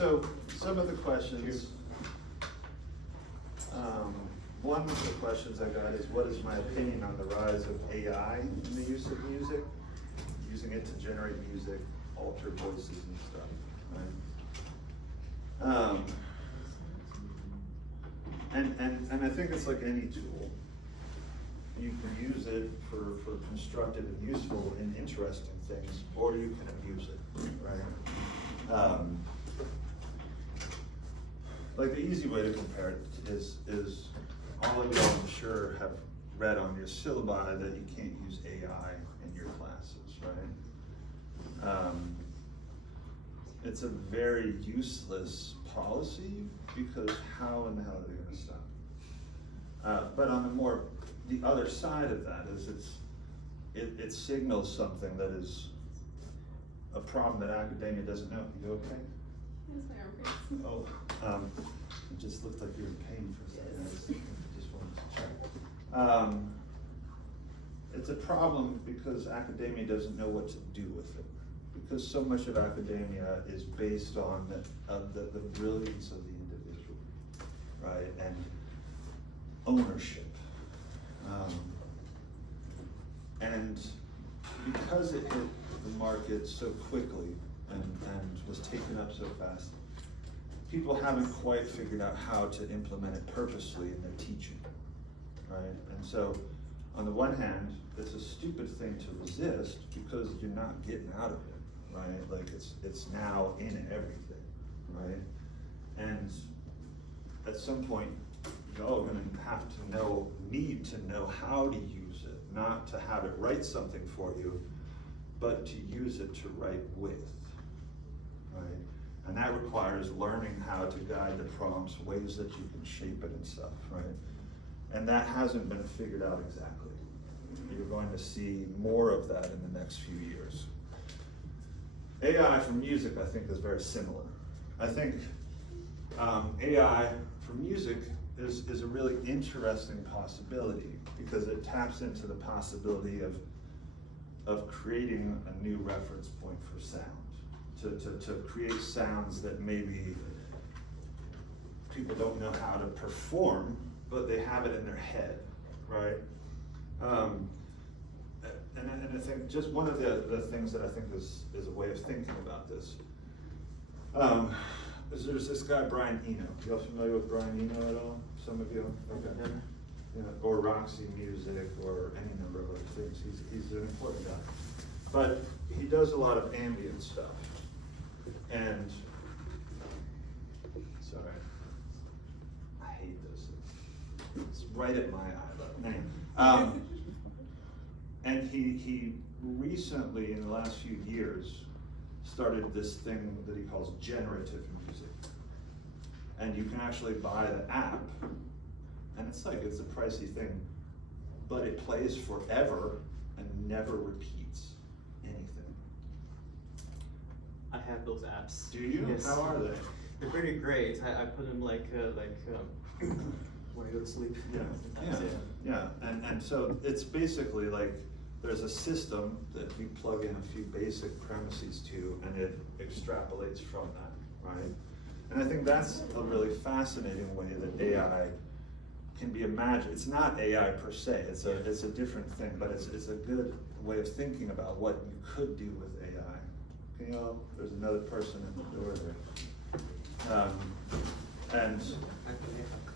So some of the questions, one of the questions I got is, what is my opinion on the rise of AI in the use of music? Using it to generate music, alter voices and stuff, right? And I think it's like any tool. You can use it for constructive and useful and interesting things, or you can abuse it, right? Like the easy way to compare it is all of you, I'm sure, have read on your syllabi that you can't use AI in your classes, right? It's a very useless policy, because how in the hell are they going to stop? But on the other side of that is it signals something that is a problem that academia doesn't know. You okay? Yes, my arm hurts. Oh, it just looked like you were in pain for a second. I just wanted to check. It's a problem because academia doesn't know what to do with it. Because so much of academia is based on the brilliance of the individual, right? And ownership. And because it hit the market so quickly and was taken up so fast, people haven't quite figured out how to implement it purposely in their teaching, right? And so, on the one hand, it's a stupid thing to resist because you're not getting out of it, right? Like it's now in everything, right? And at some point, you're all going to need to know how to use it, not to have it write something for you, but to use it to write with, right? And that requires learning how to guide the prompts, ways that you can shape it and stuff, right? And that hasn't been figured out exactly. You're going to see more of that in the next few years. AI for music, I think, is very similar. I think AI for music is a really interesting possibility because it taps into the possibility of creating a new reference point for sound. To create sounds that maybe people don't know how to perform, but they have it in their head, right? And I think just one of the things that I think is a way of thinking about this is there's this guy, Brian Eno. You all familiar with Brian Eno at all? Some of you? Okay. Yeah, or Roxy Music, or any number of other things. He's an important guy. But he does a lot of ambient stuff. And, sorry, I hate this. It's right at my eye level. Anyway, and he recently, in the last few years, started this thing that he calls generative music. And you can actually buy the app, and it's a pricey thing, but it plays forever and never repeats anything. I have those apps. Do you? Yes. How are they? They're pretty great. I put them when I go to sleep. Yeah. And so it's basically like there's a system that we plug in a few basic premises to, and it extrapolates from that, right? And I think that's a really fascinating way that AI can be imagined. It's not AI per se. It's a different thing, but it's a good way of thinking about what you could do with AI. You know, there's another person in the door there. And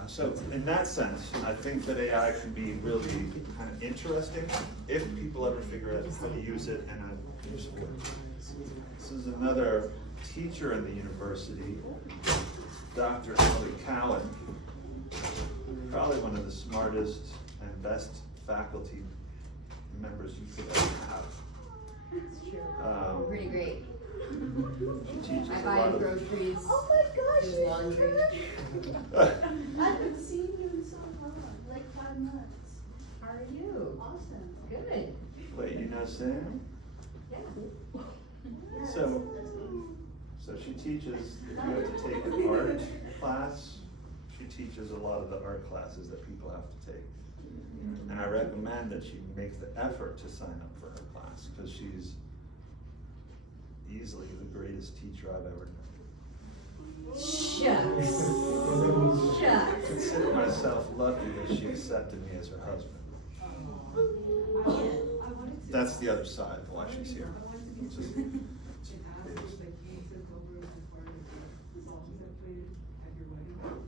so in that sense, I think that AI can be really kind of interesting if people ever figure out how to use it in a useful way. This is another teacher in the university, Dr. Ellie Cowan, probably one of the smartest and best faculty members you could ever have. It's true. Pretty great. She teaches I a buy lot of groceries. Oh my gosh! Do laundry. I haven't seen you in so long, like 5 months. How are you? Awesome. Good. Wait, you know Sam? Yeah. Yes. So she teaches, if you have to take an art class, she teaches a lot of the art classes that people have to take. And I recommend that she make the effort to sign up for her class, because she's easily the greatest teacher I've ever known. Shucks. Shucks. Consider myself lucky that she accepted me as her husband. That's the other side of why she's here. It's just-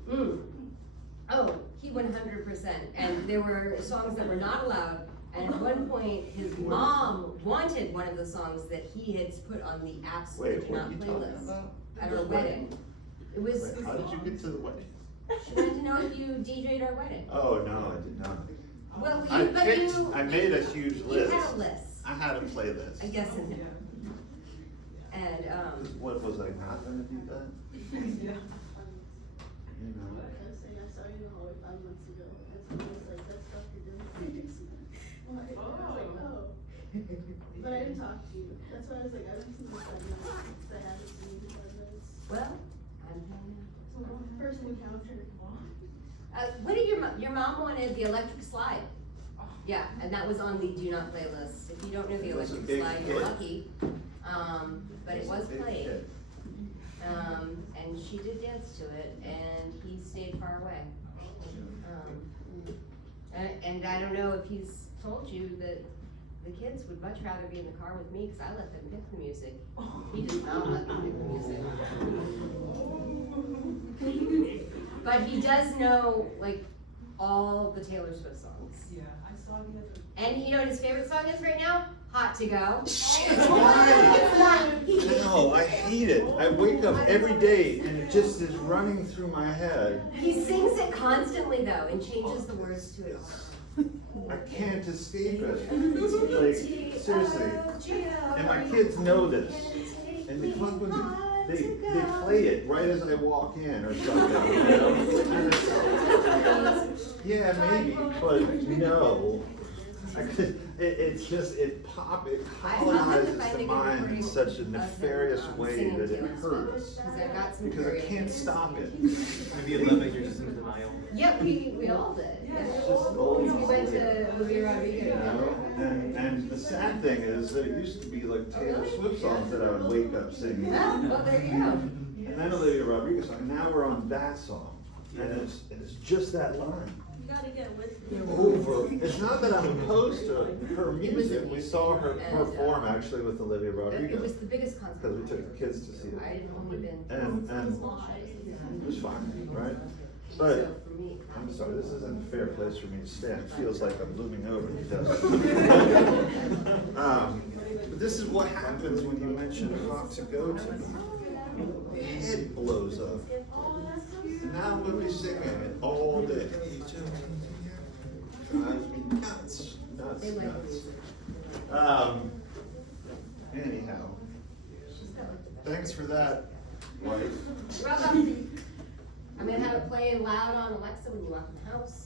Mm. Oh, he 100%. And there were songs that were not allowed. And at one point, his mom wanted one of the songs that he had put on the absolute Wait, what are not you talking playlist about? at our wedding. It was. Wait, how did you get to the wedding? She wanted to know if you DJ'd our wedding. Oh, no, I did not. Well, I you, but picked, you. I made a huge You list. had a list. I had a playlist. I guess in there. And What, was I not gonna do that? You know, I was saying, I saw you in the hallway 5 months ago, and someone was like, that's Dr. Dimmick. Why? And I was like, oh. But I didn't talk to you. That's why I was like, I haven't seen the 5 minutes. I haven't seen you in 5 minutes. well, I'm hanging out. First encounter. What did your mom wanted the electric slide? Yeah, and that was on the do not play list. If you don't know the It was a electric big slide, you're hit. lucky. But it was a big played. hit. And she did dance to it, and he stayed far away. And I don't know if he's told you that the kids would much rather be in the car with me, cause I let them pick the music. He does not let them pick the music. But he does know, like, all the Taylor Swift songs. Yeah, I saw the other. And you know what his favorite song is right now? Hot to Go. No, I hate it. I wake up every day and it just is running through my head. He sings it constantly though, and changes the words to it all. I can't escape it. Like, seriously. And my kids know this. And they they play it right as I walk in or something, you know? And it's- yeah, maybe, but no. It's just, it colonizes the mind in such a nefarious way that it hurts. Because I've got some Because I very can't good stop it. Maybe at 11 you're just in denial. Yeah, we all did. It's just old. We went to Olivia Rodrigo. You know, and the sad thing is that it used to be like Taylor Swift songs that I would wake up singing. Oh, well, there you go. And then Olivia Rodrigo song, and now we're on that song. And it's just that line. You gotta get with me. Over. It's not that I'm opposed to her music. We saw her perform actually with Olivia It Rodrigo. was the biggest concert. Because we took the kids to see I it. had only been. And small shows. it was fine, right? So But for me. I'm sorry, this isn't a fair place for me to stand. It feels like I'm looming over because. But this is what happens when you mention Hot to Go to me. The head blows up. And now I'm gonna be singing it all day. Drives me nuts, nuts, They like the nuts. music. Anyhow, thanks for that, wife. You're welcome. I'm gonna have it playing loud on Alexa when you walk in the house.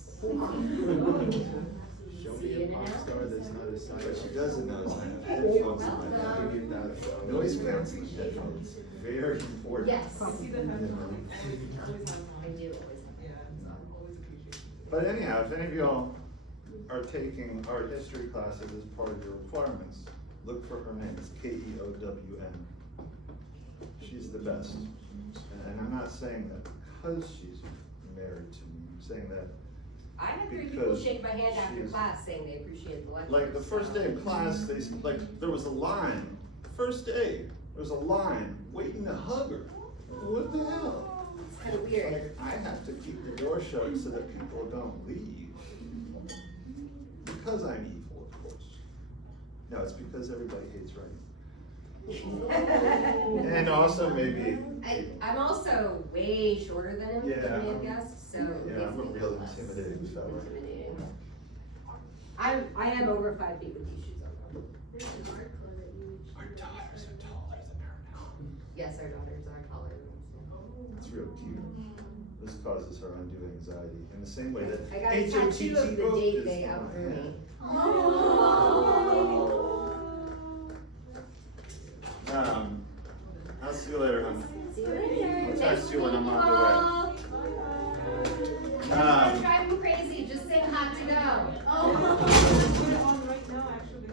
Show See me in a and pop out. star that's not a But side. she doesn't know is I have headphones in my head. Noise canceling headphones, very important. Yes, See the headphones? Always have I one. do always have. Yeah, it's always appreciated. But anyhow, if any of y'all are taking art history classes as part of your requirements, look for her name, it's Keowyn. She's the best. And I'm not saying that because she's married to me, I'm saying that, I had 3 people Because shake my hand after she's- class saying they appreciate the lecture. like the first day of class, there was a line, first day, there was a line waiting to hug her. What the hell? It's kind of weird. Like, I have to keep the door shut so that people don't leave. Because I'm evil, of course. No, it's because everybody hates writing. And also maybe, I'm also way shorter than him, Yeah. you may have guessed, so. it yeah, makes I'm a me real less intimidating fella. intimidating. I am over 5 feet with these shoes on. There's an art club that you. Our daughters are taller than her now. Yes, our daughters are taller than us. It's real cute. This causes her undue anxiety in the same way that I got a tattoo of the HOTT date is they on my outgrew head. me. I'll see you later, honey. See you later. I'll text Thanks you when I'm for on the way. the call. Don't drive me crazy, just say hot to go. Put it on right now, actually.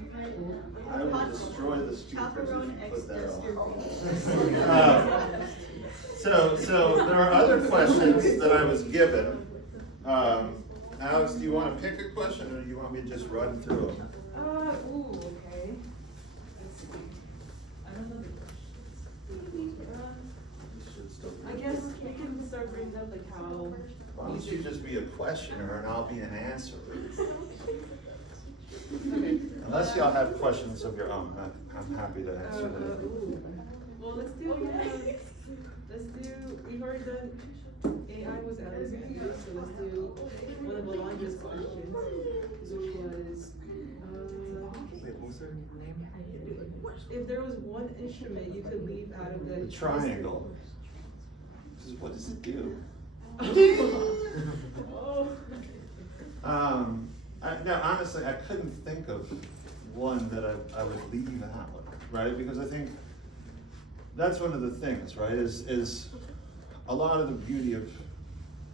I will destroy the speakers if you Chaperone put that X on. So there are other questions that I was given. Alex, do you want to pick a question, or do you want me to just run through them? Okay. Let's see. I don't know the questions. I guess we can start bringing up like how. Why don't you just be a questioner and I'll be an answerer? Okay. Unless y'all have questions of your own, I'm happy to answer them. Well, let's do, we've already done, AI was Alice, so let's do one of the longest questions, which was, Wait, what was her name? if there was one instrument you could leave out of The the. triangle. This is, what does it do? No, honestly, I couldn't think of one that I would leave out, right? Because I think that's one of the things, right? Is a lot of the beauty of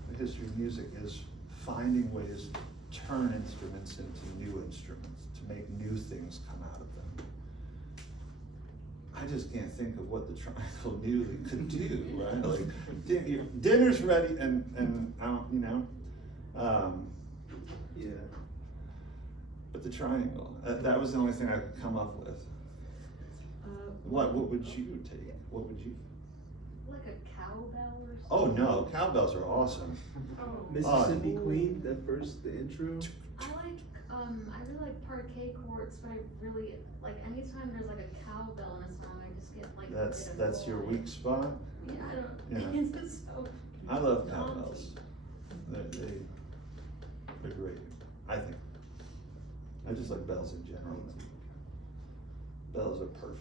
the history of music is finding ways to turn instruments into new instruments, to make new things come out of them. I just can't think of what the triangle knew it could do, right? Like, dinner's ready, and I don't, Yeah. but the triangle, that was the only thing I could come up with. What would you take? What would you? Like a cowbell or something? Oh no, cowbells are awesome. Mississippi Queen, the intro. I really like parquet courts, but I really, like, anytime there's like a cowbell in a song, I just get like. That's your weak spot? Yeah, I don't, Yeah. it's just so. I love cowbells. They're great, I think. I just like bells in general. Bells are perfect.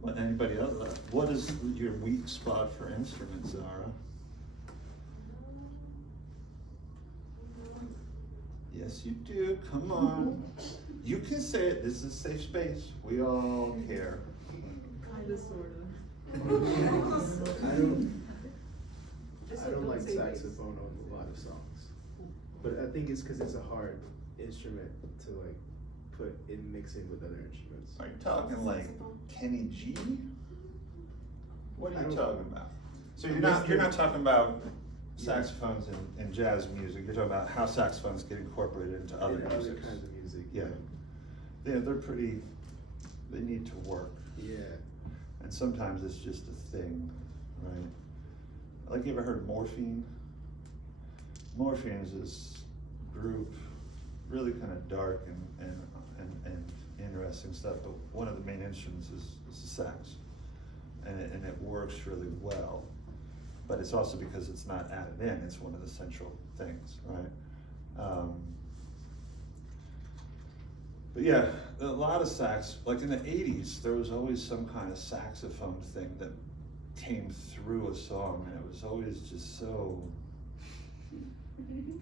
What, anybody else? What is your weak spot for instruments, Zara? Yes, you do. Come on. You can say it. This is a safe space. We all care. Kinda, sorta. I don't like saxophone on a lot of songs, but I think it's because it's a hard instrument to like put in mixing with other instruments. Are you talking like Kenny G? What are you talking about? So you're not talking about saxophones in jazz music. You're talking about how saxophones get incorporated into other And other music. kinds of music. Yeah. Yeah, they're pretty. They need to work. Yeah. And sometimes it's just a thing, right? Like, you ever heard Morphine? Morphine is this group, really kind of dark and interesting stuff, but one of the main instruments is the sax. And it works really well. But it's also because it's not added in, it's one of the central things, right? But yeah, a lot of sax, like in the 80s, there was always some kind of saxophone thing that came through a song, and it was always just so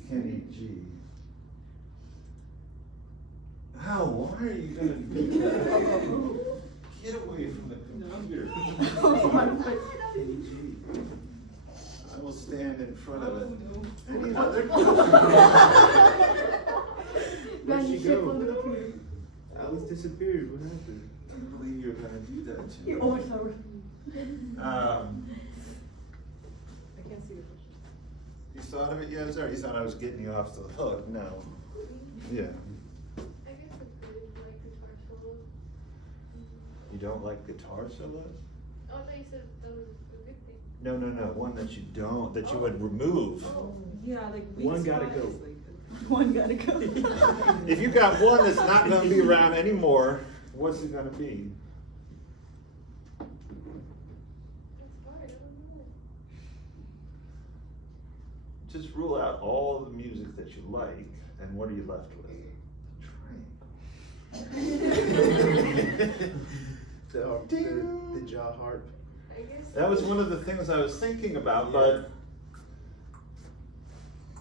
Kenny G. Ow, why are you gonna do that? Get away from the computer. Kenny G. I will stand in front of it. Oh, Any other? Where'd she go? Alice disappeared. What happened? I can't believe you're gonna do that to me. Oh, sorry. I can't see the question. You thought of it yet, sir? You thought I was getting you off the hook? No. Yeah. I guess it's good, like guitar solo. You don't like guitar solos? Oh, I thought you said that was a good thing. No, one that you don't, that you would remove. Yeah, like. One gotta spot go. is, like, one gotta go. If you got one that's not gonna be around anymore, what's it gonna be? That's hard, I don't know. Just rule out all the music that you like, and what are you left with? The jaw harp. I guess. That was one of the things I was thinking about, but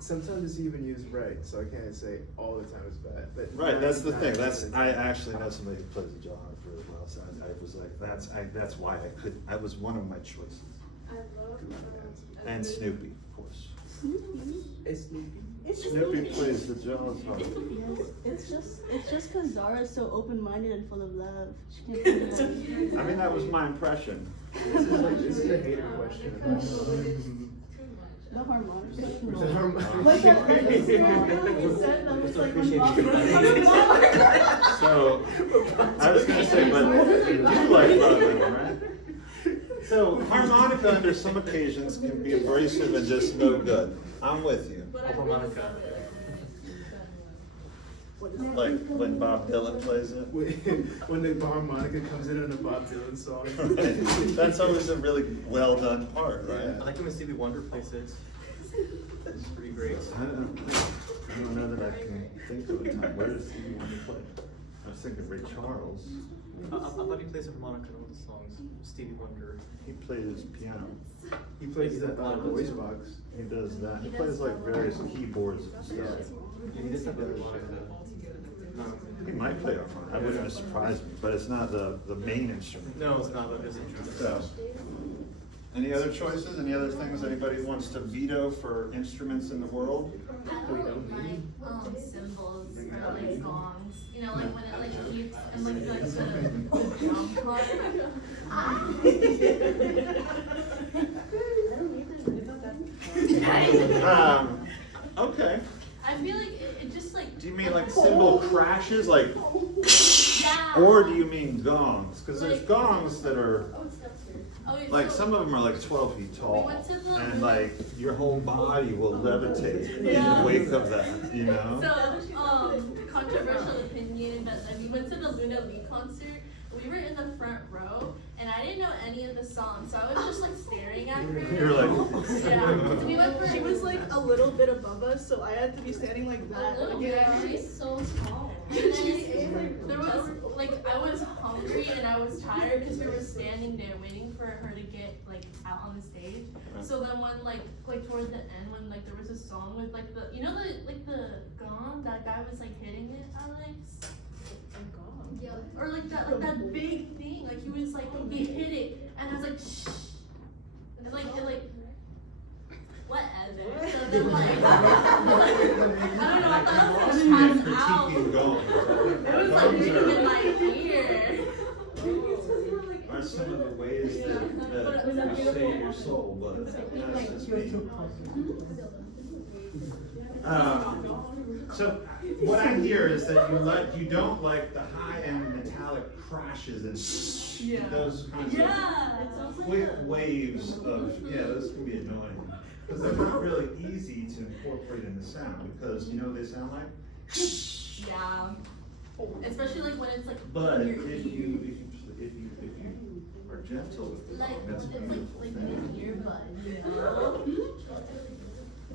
Sometimes it's even used right, so I can't say all the time it's bad. But right, that's the thing. 99% That's it's I bad. actually know somebody who plays the jaw harp really well, so I was like, that's why I could. That was one of my choices. I love, And Snoopy, of course. It's Snoopy. Snoopy plays the jaw harp. It's just cause Zara's so open-minded and full of love. She can't think of anything. I mean, that was my impression. This is a hater question. The harmonica. The harmonica. Like that song you said that was like when Bob So, I was gonna say, but you do like Bob Dylan, right? So, harmonica under some occasions can be abrasive and just no good. I'm with you. But I really love it. Like when Bob Dylan plays it. When the harmonica comes in on a Bob Dylan song. Right. That's always a really well done part, right? I like it when Stevie Wonder plays it. It's pretty great. I don't know that I can think of a time. Where does Stevie Wonder play? I was thinking Ray Charles. I thought he plays a harmonica in all the songs. Stevie Wonder. He plays piano. He plays the voice box. He does that. He plays like various keyboards and stuff. Yeah, he does have a harmonica. He might play harmonica. That wouldn't surprise me, but it's not the main instrument. No, it's not. It's interesting. So, any other choices? Any other things anybody wants to veto for instruments in the world? I don't like cymbals or like gongs. You know, like when it like keeps and like the drum part. Okay. I feel like it just like. Do you mean like cymbal crashes, like, Yeah. or do you mean gongs? Because there's gongs that are, Oh, wait, like, so some of them are like 12 feet tall, We went to the- and like your whole body will levitate in the Yeah. wake of that, you know? So, controversial opinion, but then we went to the Luna Lee concert. We were in the front row, and I didn't know any of the songs, so I was just like staring at her. You're like, Yeah. We went for. She was like a little bit above us, so I had to be standing like that. A little Yeah. bit. She's so small. And then there was like I was hungry and I was tired because we were standing there waiting for her to get like out on the stage. So then when like toward the end when like there was a song with like the the gong, that guy was like hitting it, Alex. Yeah. Or like that big thing, like he was like he hit it and I was like shh. And like whatever. So then like I don't know, I thought I was gonna pass out. critiquing gongs. It was like ringing in my ear. Are some of the ways that you save your soul, but that's just me. So what I hear is that you don't like the high-end metallic crashes and those kinds of quick waves of, those can be annoying. Because they're not really easy to incorporate in the sound, because you know what they sound like? Yeah. Especially like when it's like But in if your ear. you are gentle with the Like song, that's a it's beautiful like thing. in your earbud, you know?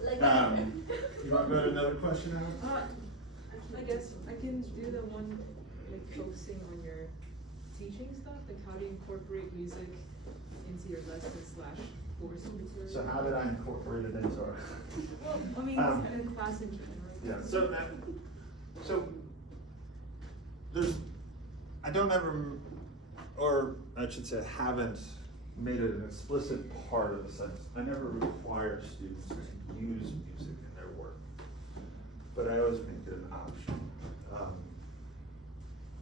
Like You want to go to another question, Adam? I guess I can do the one like focusing on your teaching stuff, like how do you incorporate music into your lessons / course material? So how did I incorporate it into our? Well, I mean, in class in general. Yeah. So I don't ever, or I should say, haven't made it an explicit part of the sentence. I never require students to use music in their work, but I always make it an option.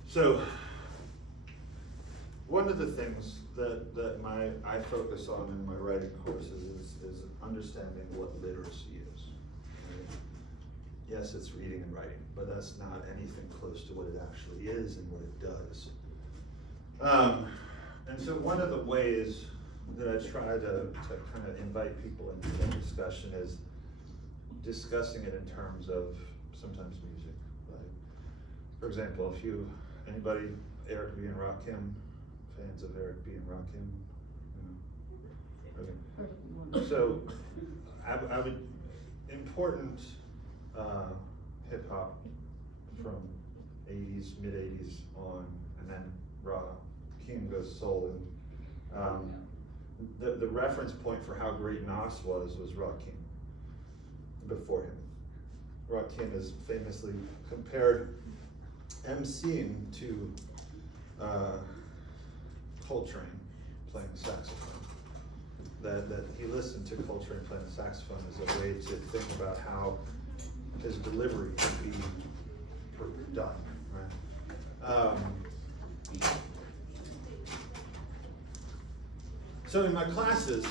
So one of the things that I focus on in my writing courses is understanding what literacy is. Right? Yes, it's reading and writing, but that's not anything close to what it actually is and what it does. And so one of the ways that I try to kind of invite people into that discussion is discussing it in terms of sometimes music. Right? For example, anybody, Eric B. and Rakim, fans of Eric B. and Rakim? Okay. So I would, important hip hop from 80s, mid 80s on, and then Rakim goes soul. And the reference point for how great Nas was Rakim before him. Rakim is famously compared emceeing to Coltrane playing saxophone. That he listened to Coltrane playing the saxophone as a way to think about how his delivery could be done, right? So in my classes,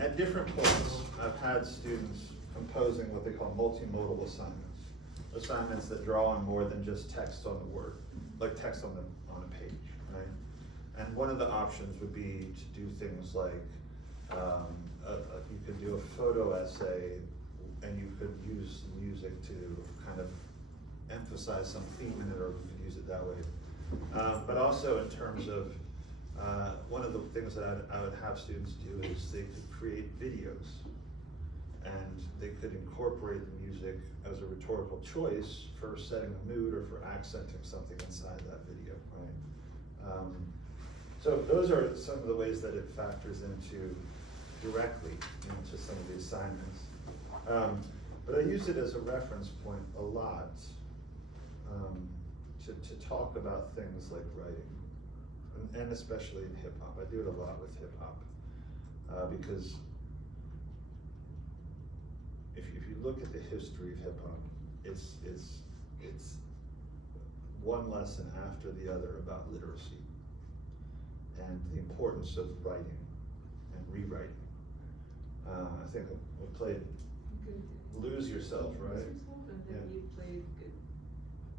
at different points, I've had students composing what they call multimodal assignments. Assignments that draw on more than just text on the word, like text on a page, right? And one of the options would be to do things like, you could do a photo essay, and you could use music to kind of emphasize some theme in it, or you could use it that way. But also in terms of, one of the things that I would have students do is they could create videos, and they could incorporate the music as a rhetorical choice for setting a mood or for accenting something inside that video, right? So those are some of the ways that it factors into directly into some of the assignments. But I use it as a reference point a lot to talk about things like writing, and especially in hip hop. I do it a lot with hip hop because if you look at the history of hip hop, it's one lesson after the other about literacy and the importance of writing and rewriting. I think we played Good. Lose Yourself, right? And then Yeah. you played Good.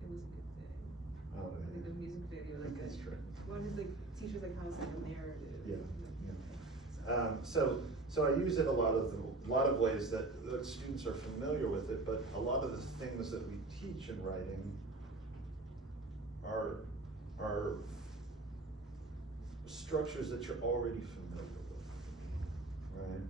It was a good day. Oh, I think the music video, like That's true. one is like teachers like how it's like a narrative. Yeah, yeah. So I use it a lot of ways that the students are familiar with it, but a lot of the things that we teach in writing are structures that you're already familiar with, right?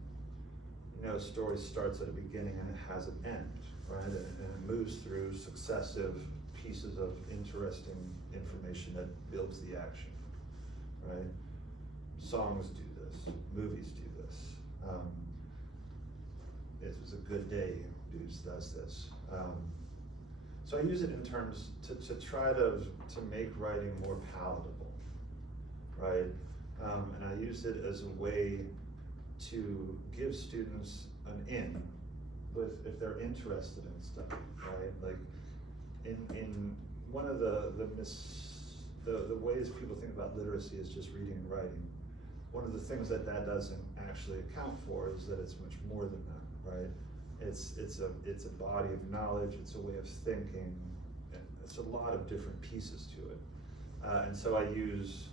You know, a story starts at a beginning and it has an end, right? And it moves through successive pieces of interesting information that builds the action, right? Songs do this, movies do this. It was a good day, does this. So I use it in terms to try to make writing more palatable, right? And I use it as a way to give students an in with, if they're interested in stuff, right? Like in one of the ways people think about literacy is just reading and writing. One of the things that doesn't actually account for is that it's much more than that, right? It's a body of knowledge, it's a way of thinking, and it's a lot of different pieces to it. And so I use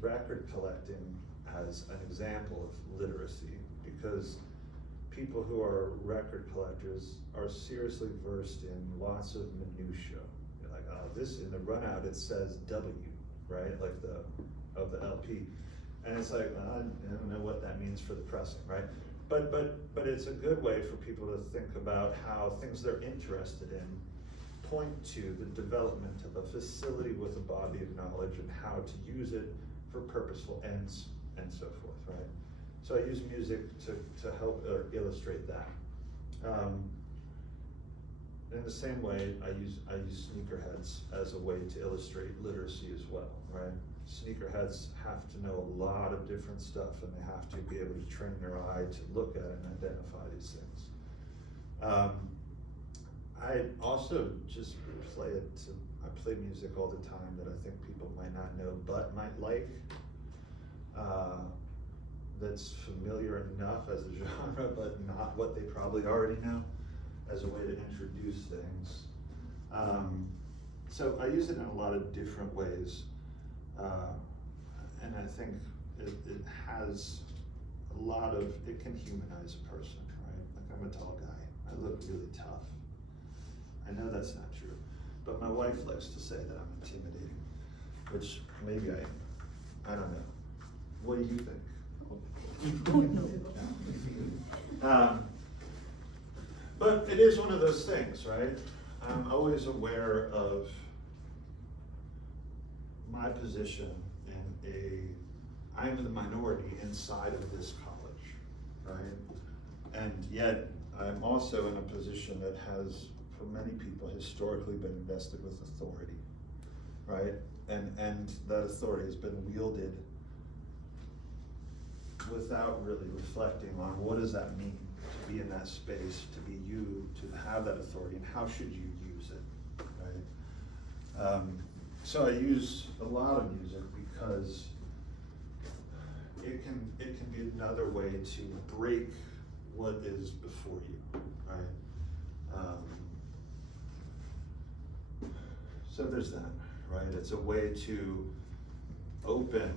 record collecting as an example of literacy, because people who are record collectors are seriously versed in lots of minutia. You're like, oh, this in the runout it says W, right? Like of the LP. And it's like, I don't know what that means for the pressing, right? But it's a good way for people to think about how things they're interested in point to the development of a facility with a body of knowledge and how to use it for purposeful ends and so forth, right? So I use music to help illustrate that. In the same way, I use sneakerheads as a way to illustrate literacy as well, right? Sneakerheads have to know a lot of different stuff, and they have to be able to train their eye to look at and identify these things. I also just play I play music all the time that I think people might not know but might like. That's familiar enough as a genre, but not what they probably already know, as a way to introduce things. So I use it in a lot of different ways. And I think it has a lot of, it can humanize a person, right? Like, I'm a tall guy, I look really tough. I know that's not true, but my wife likes to say that I'm intimidating, which maybe I am. I don't know. What do you think? But it is one of those things, right? I'm always aware of my position I'm the minority inside of this college, right? And yet I'm also in a position that has, for many people, historically been invested with authority, right? And that authority has been wielded without really reflecting on what does that mean to be in that space, to be you, to have that authority, and how should you use it, right? So I use a lot of music because it can be another way to break what is before you, right? So there's that, right? It's a way to open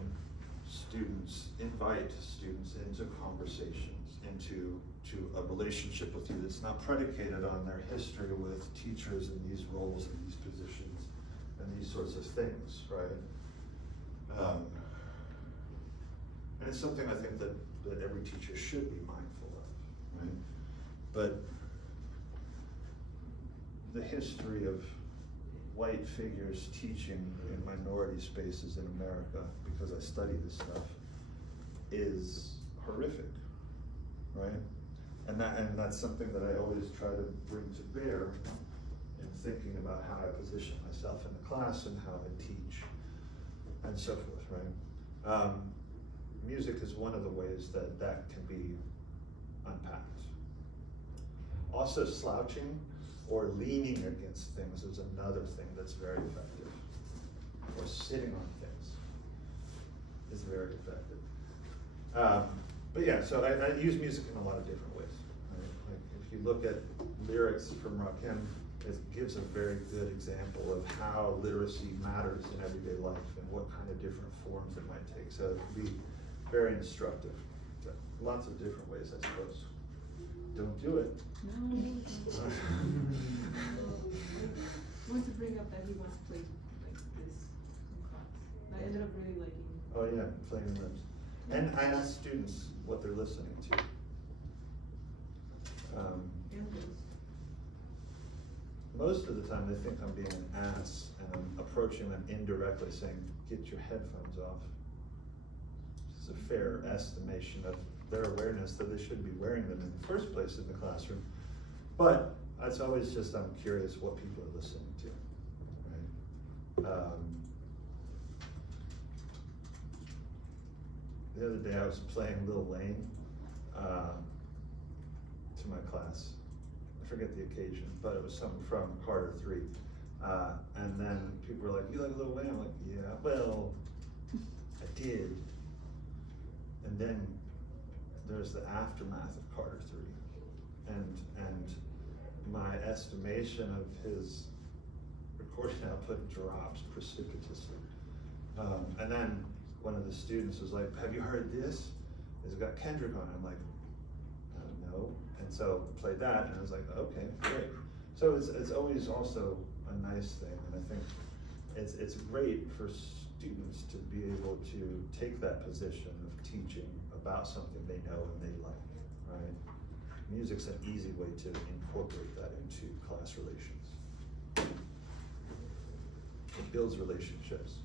students, invite students into conversations, into a relationship with you that's not predicated on their history with teachers in these roles and these positions and these sorts of things, right? And it's something I think that every teacher should be mindful of, right? But the history of white figures teaching in minority spaces in America, because I study this stuff, is horrific, right? And that's something that I always try to bring to bear in thinking about how I position myself in the class and how I teach and so forth, right? Music is one of the ways that can be unpacked. Also, slouching or leaning against things is another thing that's very effective. Or sitting on things is very effective. But yeah, so I use music in a lot of different ways. Right? Like if you look at lyrics from Rakim, it gives a very good example of how literacy matters in everyday life and what kind of different forms it might take. So it can be very instructive. So lots of different ways, I suppose. Don't do it. No. I want to bring up that he once played like this in class. I ended up really liking. Oh yeah, playing lips. And I ask students what they're listening to. Most of the time they think I'm being an ass and I'm approaching them indirectly saying, get your headphones off. It's a fair estimation of their awareness that they should be wearing them in the first place in the classroom. But it's always just, I'm curious what people are listening to, right? The other day I was playing Lil Wayne to my class. I forget the occasion, but it was something from Carter 3. And then people were like, you like Lil Wayne? I'm like, yeah, well, I did. And then there's the aftermath of Carter 3. And my estimation of his recording output drops precipitously. And then one of the students was like, have you heard this? It's got Kendrick on it. I'm like, no. And so played that and I was like, okay, great. So it's always also a nice thing. And I think it's great for students to be able to take that position of teaching about something they know and they like, right? Music's an easy way to incorporate that into class relations. It builds relationships.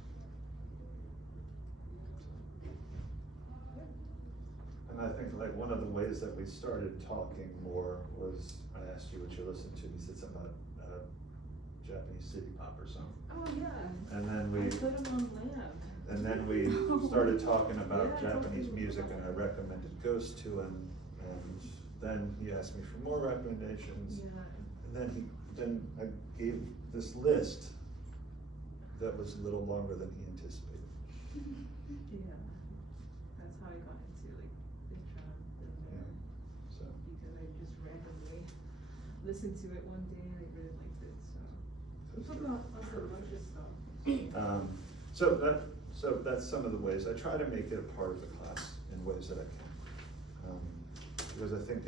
And I think like one of the ways that we started talking more was, I asked you what you listened to, and you said something about Japanese city pop or something. Oh yeah. And then we I put him on Lab. And then we started talking about Japanese music, and I recommended Ghost to him, and then he asked me for more recommendations. Yeah. And then I gave this list that was a little longer than he anticipated. Yeah. That's how I got into like the trap Yeah. So. because I just randomly listened to it one day and I really liked it. So we took out a bunch of stuff. So that's some of the ways. I try to make it a part of the class in ways that I can. Because I think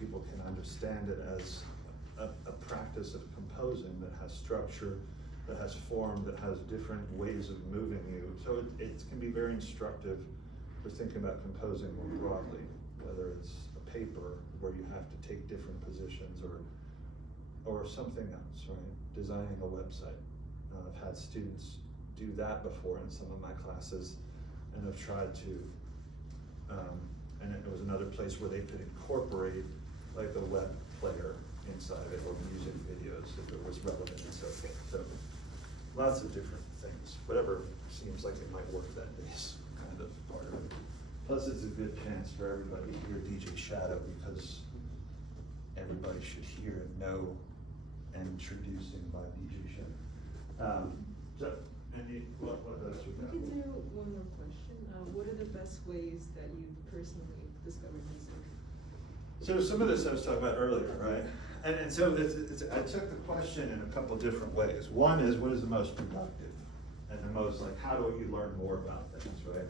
people can understand it as a practice of composing that has structure, that has form, that has different ways of moving you. So it can be very instructive for thinking about composing more broadly, whether it's a paper where you have to take different positions or something else, right? Designing a website. I've had students do that before in some of my classes, and I've tried to, and it was another place where they could incorporate like a web player inside of it, or music videos if it was relevant and so forth. So lots of different things. Whatever seems like it might work that day is kind of part of it. Plus it's a good chance for everybody to hear DJ Shadow, because everybody should hear and know and introducing by DJ Shadow. So, what else you got? We could do one more question. What are the best ways that you personally discovered music? So some of this I was talking about earlier, right? And so I took the question in a couple different ways. One is, what is the most productive? And the most, like, how do you learn more about things, right?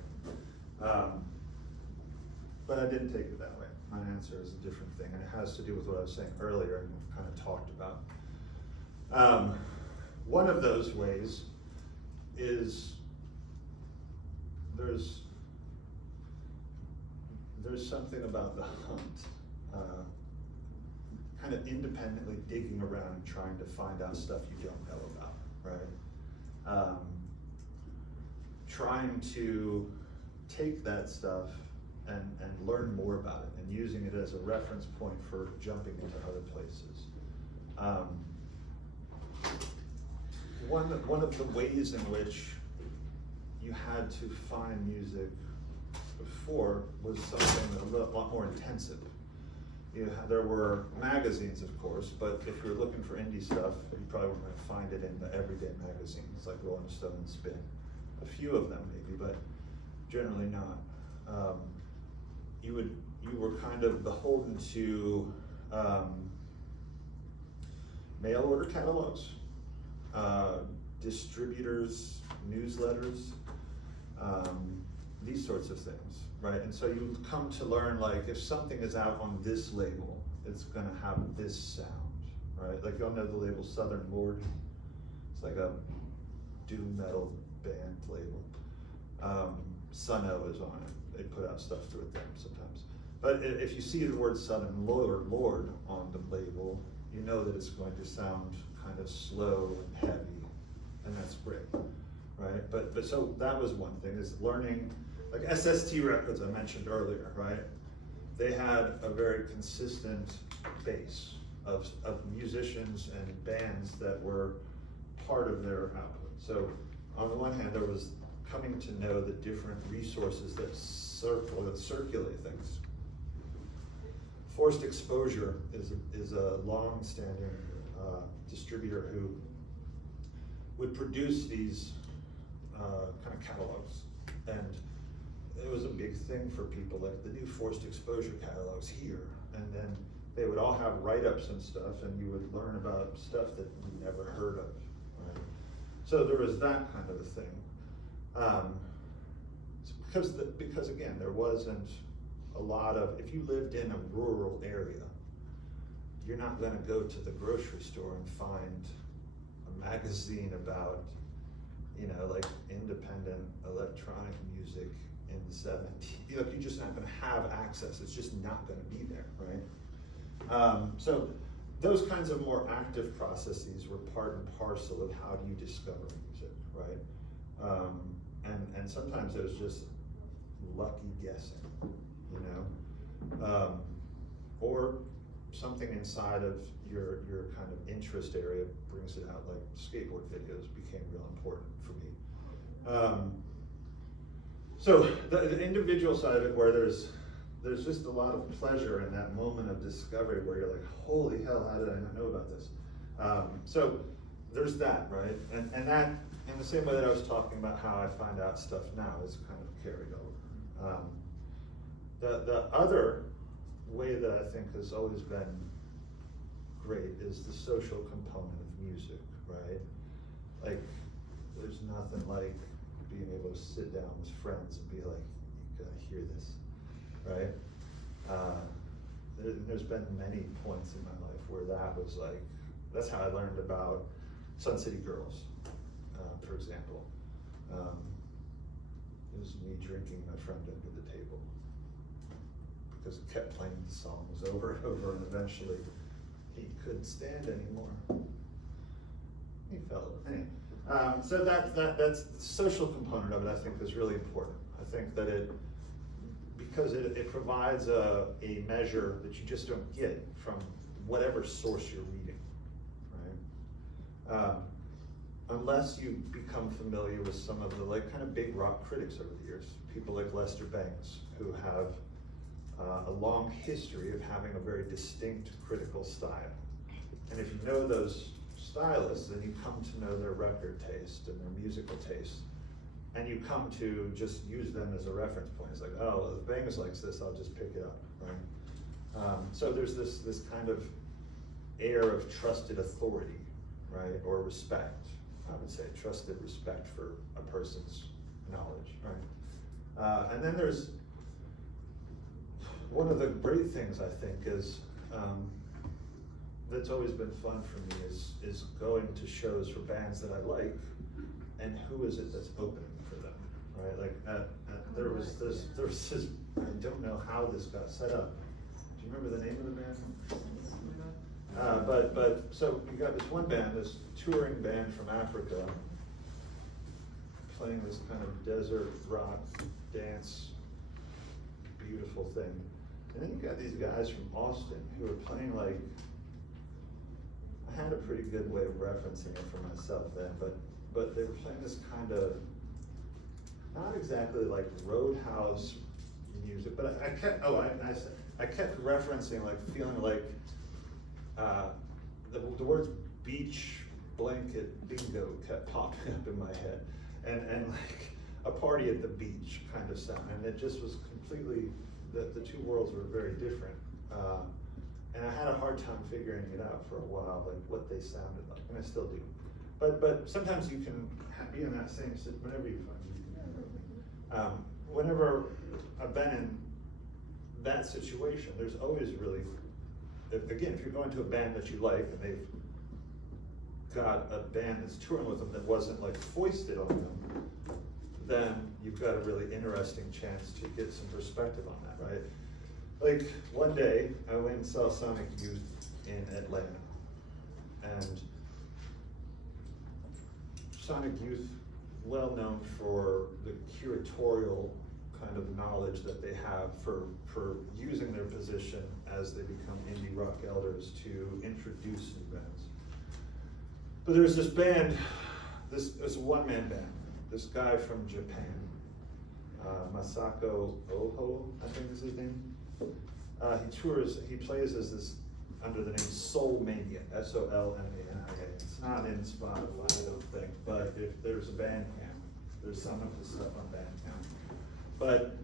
But I didn't take it that way. My answer is a different thing, and it has to do with what I was saying earlier and we've kind of talked about. One of those ways is there's something about the hunt, kind of independently digging around and trying to find out stuff you don't know about, right? Trying to take that stuff and learn more about it and using it as a reference point for jumping into other places. One of the ways in which you had to find music before was something a lot more intensive. There were magazines, of course, but if you're looking for indie stuff, you probably weren't going to find it in the everyday magazines like Rolling Stone and Spin. A few of them maybe, but generally not. You were kind of beholden to mail order catalogs, distributors, newsletters, these sorts of things, right? And so you come to learn, like, if something is out on this label, it's gonna have this sound, right? Like, you'll know the label Southern Lord. It's like a doom metal band label. Sun-O is on it. They put out stuff through them sometimes. But if you see the word Southern Lord on the label, you know that it's going to sound kind of slow and heavy, and that's great, right? But so that was one thing, is learning, like SST Records I mentioned earlier, right? They had a very consistent base of musicians and bands that were part of their output. So on the one hand, there was coming to know the different resources that circulate things. Forced Exposure is a long-standing distributor who would produce these kind of catalogs, and it was a big thing for people, like the new Forced Exposure catalogs here, and then they would all have write-ups and stuff, and you would learn about stuff that you never heard of, right? So there was that kind of a thing. Because again, there wasn't a lot of, if you lived in a rural area, you're not gonna go to the grocery store and find a magazine about, like independent electronic music in the 70s. You're just not gonna have access, it's just not gonna be there, right? So those kinds of more active processes were part and parcel of how do you discover music, right? And sometimes it was just lucky guessing, or something inside of your kind of interest area brings it out, like skateboard videos became real important for me. So the individual side of it, where there's just a lot of pleasure in that moment of discovery where you're like, holy hell, how did I not know about this? So there's that, right? And that, in the same way that I was talking about how I find out stuff now, is kind of carried over. The other way that I think has always been great is the social component of music, right? Like, there's nothing like being able to sit down with friends and be like, you gotta hear this, right? There's been many points in my life where that was like, that's how I learned about Sun City Girls, for example. It was me drinking my friend under the table because it kept playing the songs over and over, and eventually he couldn't stand anymore. He fell over. Anyway, so that's the social component of it, I think, is really important. I think that because it provides a measure that you just don't get from whatever source you're reading, right? Unless you become familiar with some of the kind of big rock critics over the years, people like Lester Bangs, who have a long history of having a very distinct critical style. And if you know those stylists, then you come to know their record taste and their musical taste and you come to just use them as a reference point. It's like, oh, well, if Bangs likes this, I'll just pick it up, right? So there's this kind of air of trusted authority, right, or respect. I would say trusted respect for a person's knowledge, right? And then there's one of the great things I think is that's always been fun for me is going to shows for bands that I like, and who is it that's opening for them, right? Like there was this, I don't know how this got set up. Do you remember the name of the band? But so you got this one band, this touring band from Africa, playing this kind of desert rock dance, beautiful thing. And then you got these guys from Austin who are playing like, I had a pretty good way of referencing it for myself then, but they were playing this kind of, not exactly like Roadhouse music, but I kept, I kept referencing, like feeling like the words beach blanket bingo kept popping up in my head, and like a party at the beach kind of sound, and it just was completely, the two worlds were very different, and I had a hard time figuring it out for a while, like what they sounded like, and I still do. But sometimes you can be in that same situation whenever you find. Whenever I've been in that situation, there's always really, again, if you're going to a band that you like and they've got a band that's touring with them that wasn't like foisted on them, then you've got a really interesting chance to get some perspective on that, right? Like one day I went and saw Sonic Youth in Atlanta, and Sonic Youth, well known for the curatorial kind of knowledge that they have for using their position as they become indie rock elders to introduce new bands. But there's this band, this one-man band, this guy from Japan, Masako Oho, I think is his name. He plays as this, under the name Soul Mania, S-O-L-M-A-N-I-A. It's not in Spotify, I don't think, but if there's a Bandcamp, there's some of the stuff on Bandcamp. But,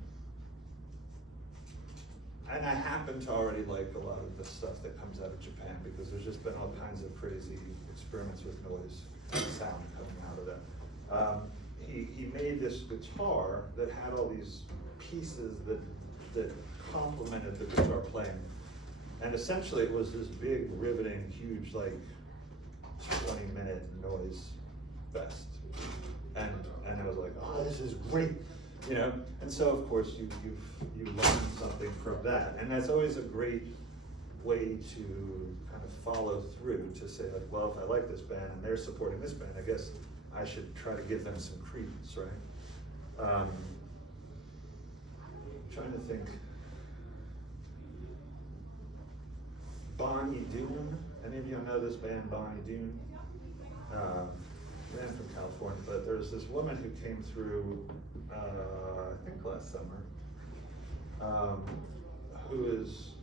and I happen to already like a lot of the stuff that comes out of Japan, because there's just been all kinds of crazy experiments with noise and sound coming out of that. He made this guitar that had all these pieces that complemented the guitar playing. And essentially it was this big, riveting, huge, like 20-minute noise fest. And I was like, oh, this is great, you know? And so of course you learn something from that. And that's always a great way to kind of follow through, to say like, well, if I like this band and they're supporting this band, I guess I should try to give them some credence, right? I'm trying to think. Bonnie Doon, any of you know this band, Bonnie Doon? Band from California, but there's this woman who came through, I think last summer, who is,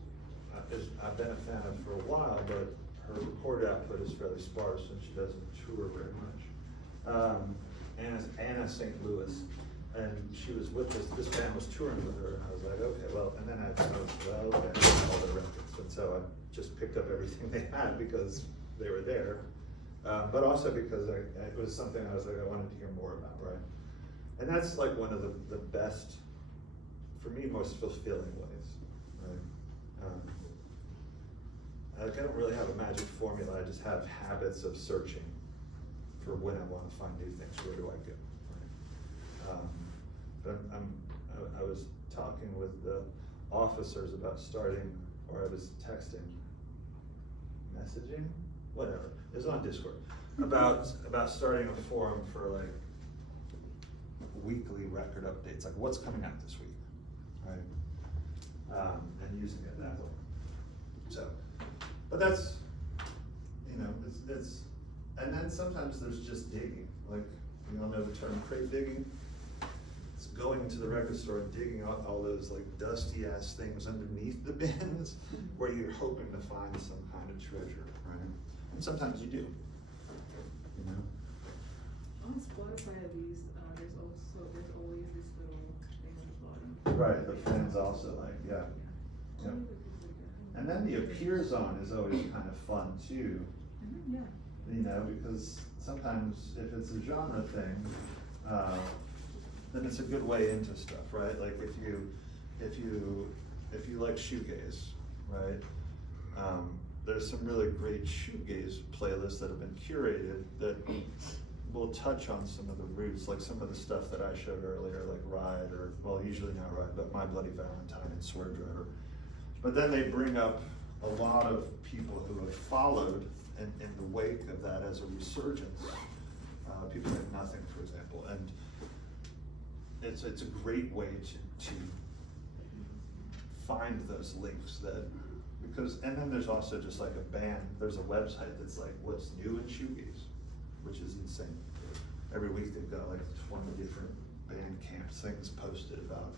I've been a fan of for a while, but her record output is fairly sparse and she doesn't tour very much. Anna St. Louis, and she was with this band was touring with her, and I was like, okay, well, and then I was, well, okay, all their records, and so I just picked up everything they had because they were there, but also because it was something I was like, I wanted to hear more about, right? And that's like one of the best, for me, most fulfilling ways, right? Like I don't really have a magic formula, I just have habits of searching for when I want to find new things, where do I go, right? But I was talking with the officers about starting, or I was texting, messaging, whatever, it was on Discord, about starting a forum for like weekly record updates, like what's coming out this week, right? And using it that way. So, but that's, you know, it's, and then sometimes there's just digging, like, you all know the term crate digging? It's going to the record store and digging out all those like dusty ass things underneath the bins where you're hoping to find some kind of treasure, right? And sometimes you do, you know? On Spotify at least, there's so there's always this little thing on the bottom. Right, the fans also like, yeah. Yep. And then the appear zone is always kind of fun too, Yeah. you know, because sometimes if it's a genre thing, then it's a good way into stuff, right? Like if you like shoegaze, right? There's some really great shoegaze playlists that have been curated that will touch on some of the roots, like some of the stuff that I showed earlier, like Ride, or, well, usually not Ride, but My Bloody Valentine and Swerve Driver. But then they bring up a lot of people who have followed in the wake of that as a resurgence. People like Nothing, for example, and it's a great way to find those links that, because, and then there's also just like a band, there's a website that's like, what's new in shoegaze, which is insane. Every week they've got like 20 different band camp things posted about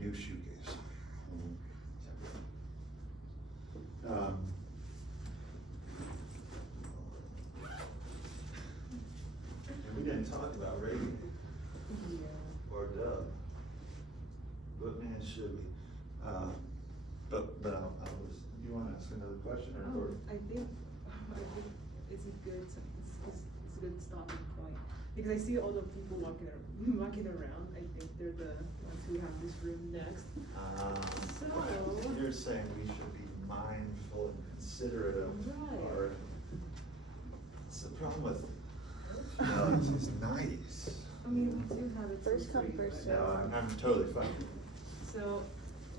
new shoegaze. And we didn't talk about reggae or dub, but man, should we? But I was. You want to ask another question or? I think it's a good stopping point, because I see all the people walking around. I think they're the ones who have this room next. So You're saying we should be mindful and considerate of Right. our. It's the problem with. No, it's nice. I mean, we do have it First for come, free, first but- served. No, I'm totally fine. So,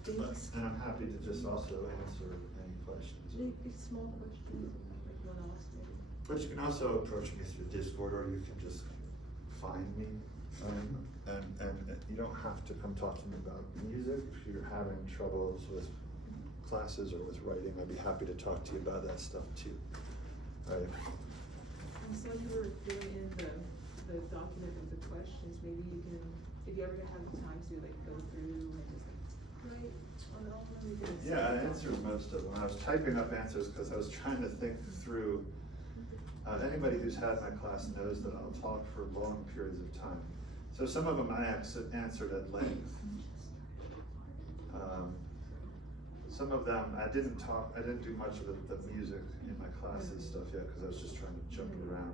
But, and I'm happy to just also answer any questions. small questions, like one else maybe. But you can also approach me through Discord, or you can just find me. And you don't have to come talk to me about music. If you're having troubles with classes or with writing, I'd be happy to talk to you about that stuff too. Right? I saw you were filling in the document of the questions. Maybe you can, if you ever have the time to like go through and just like write on all of them. You can Yeah, I send answered most of them. I was typing up answers because I was trying to think through. Anybody who's had my class knows that I'll talk for long periods of time. So some of them I answered at length. Some of them I didn't do much of the music in my classes stuff yet because I was just trying to jump around.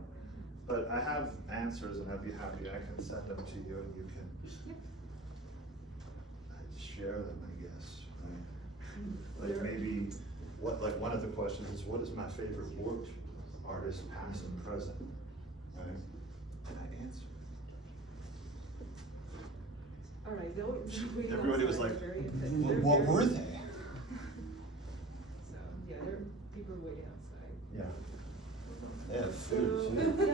But I have answers and I'd be happy. I can send them to you and you can share them, I guess. Right? Like maybe like one of the questions is, what is my favorite work artist, past and present? Right? And I answer. All right, they'll be Everybody was outside, like, very what very- were they? So yeah, there are people waiting outside. Yeah. They have food too.